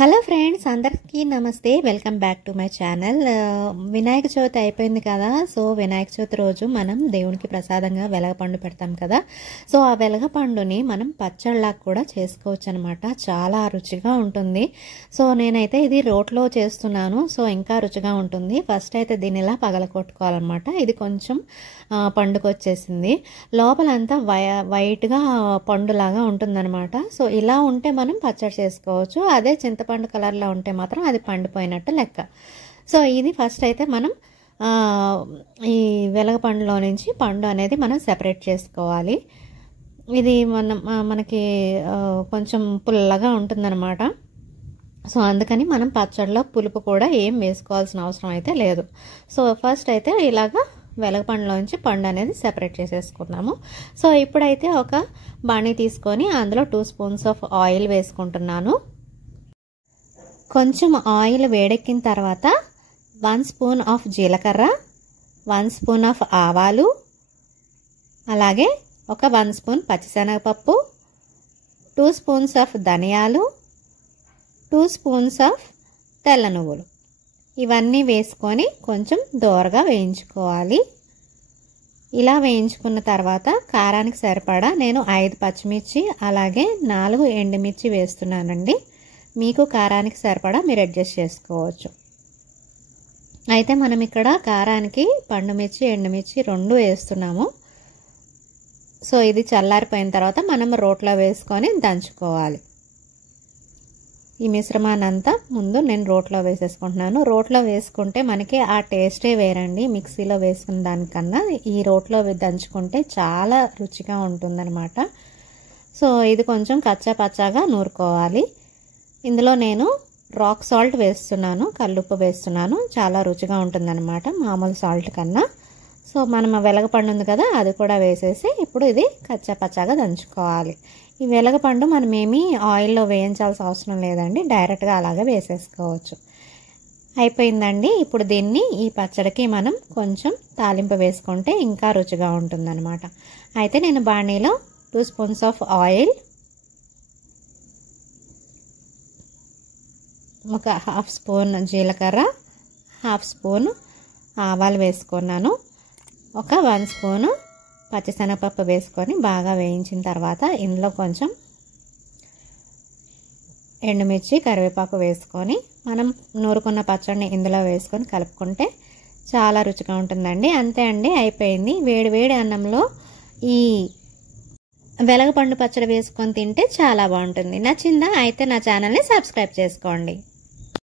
Hello friends, అందరికీ నమస్తే. Welcome back to my channel. Vinayaka Chavithi అయిపోయింది కదా. సో వినాయక చవితి రోజు మనం దేవునికి ప్రసాదంగా వెలగపండు పెడతాం కదా. సో ఆ వెలగపండుని మనం పచ్చళ్ళలాగా కూడా చేసుకోవచ్చు అనమాట. చాలా రుచిగా ఉంటుంది. సో నేనైతే ఇది రోట్లో చేస్తున్నాను. సో ఇంకా రుచిగా ఉంటుంది. ఫస్ట్ అయితే దీన్ని ఇలా పగలగొట్టుకోవాలన్నమాట. ఇది కొంచెం పండుకొచ్చేసింది. లోపలంతా వైట్గా పండులాగా ఉంటుందన్నమాట. సో ఇలా ఉంటే మనం పచ్చడి చేసుకోవచ్చు. అదే చింతపండు కలర్లో ఉంటే మాత్రం అది పండిపోయినట్టు లెక్క. సో ఇది ఫస్ట్ అయితే మనం ఈ వెలగపండులో నుంచి పండు అనేది మనం సెపరేట్ చేసుకోవాలి. ఇది మనకి కొంచెం పుల్లగా ఉంటుందన్నమాట. సో అందుకని మనం పచ్చడిలో పులుపు కూడా ఏం వేసుకోవాల్సిన అవసరం అయితే లేదు. సో ఫస్ట్ అయితే ఇలాగా వెలగపండులోంచి పండు అనేది సెపరేట్ చేసేసుకున్నాము. సో ఇప్పుడైతే ఒక బాణీ తీసుకొని అందులో 2 స్పూన్స్ ఆఫ్ ఆయిల్ వేసుకుంటున్నాను. కొంచెం ఆయిల్ వేడెక్కిన తర్వాత 1 స్పూన్ ఆఫ్ జీలకర్ర, 1 స్పూన్ ఆఫ్ ఆవాలు, అలాగే ఒక 1 స్పూన్ పచ్చిశనగపప్పు, 2 స్పూన్స్ ఆఫ్ ధనియాలు, 2 స్పూన్స్ ఆఫ్ తెల్ల నువ్వులు, ఇవన్నీ వేసుకొని కొంచెం దోరగా వేయించుకోవాలి. ఇలా వేయించుకున్న తర్వాత కారానికి సరిపడా నేను 5 పచ్చిమిర్చి అలాగే 4 ఎండుమిర్చి వేస్తున్నానండి. మీకు కారానికి సరిపడా మీరు అడ్జస్ట్ చేసుకోవచ్చు. అయితే మనం ఇక్కడ కారానికి పండుమిర్చి ఎండుమిర్చి 2 వేస్తున్నాము. సో ఇది చల్లారిపోయిన తర్వాత మనం రోట్లో వేసుకొని దంచుకోవాలి. ఈ మిశ్రమాన్ని అంతా ముందు నేను రోట్లో వేసేసుకుంటున్నాను. రోట్లో వేసుకుంటే మనకి ఆ టేస్టే వేరండి. మిక్సీలో వేసుకున్న దానికన్నా ఈ రోట్లో దంచుకుంటే చాలా రుచిగా ఉంటుందన్నమాట. సో ఇది కొంచెం కచ్చా పచ్చాగా నూరుకోవాలి. ఇందులో నేను రాక్ సాల్ట్ వేస్తున్నాను, కల్లుప్పు వేస్తున్నాను. చాలా రుచిగా ఉంటుందన్నమాట మామూలు సాల్ట్ కన్నా. సో మనం వెలగపండు ఉంది కదా, అది కూడా వేసేసి ఇప్పుడు ఇది కచ్చా పచ్చాగా దంచుకోవాలి. ఈ వెలగపండు మనం ఏమీ ఆయిల్లో వేయించాల్సిన అవసరం లేదండి, డైరెక్ట్గా అలాగే వేసేసుకోవచ్చు. అయిపోయిందండి. ఇప్పుడు దీన్ని ఈ పచ్చడికి మనం కొంచెం తాలింపు వేసుకుంటే ఇంకా రుచిగా ఉంటుందన్నమాట. అయితే నేను బాణీలో 2 స్పూన్స్ ఆఫ్ ఆయిల్, ఒక 1/2 స్పూన్ జీలకర్ర, 1/2 స్పూన్ ఆవాలు వేసుకున్నాను. ఒక 1 స్పూను పచ్చిశనగపప్పు వేసుకొని బాగా వేయించిన తర్వాత ఇందులో కొంచెం ఎండుమిర్చి కరివేపాకు వేసుకొని మనం నూరుకున్న పచ్చడిని ఇందులో వేసుకొని కలుపుకుంటే చాలా రుచిగా ఉంటుందండి. అంతే అండి, అయిపోయింది. వేడి వేడి అన్నంలో ఈ వెలగపండు పచ్చడి వేసుకొని తింటే చాలా బాగుంటుంది. నచ్చిందా? అయితే నా ఛానల్ని సబ్స్క్రైబ్ చేసుకోండి.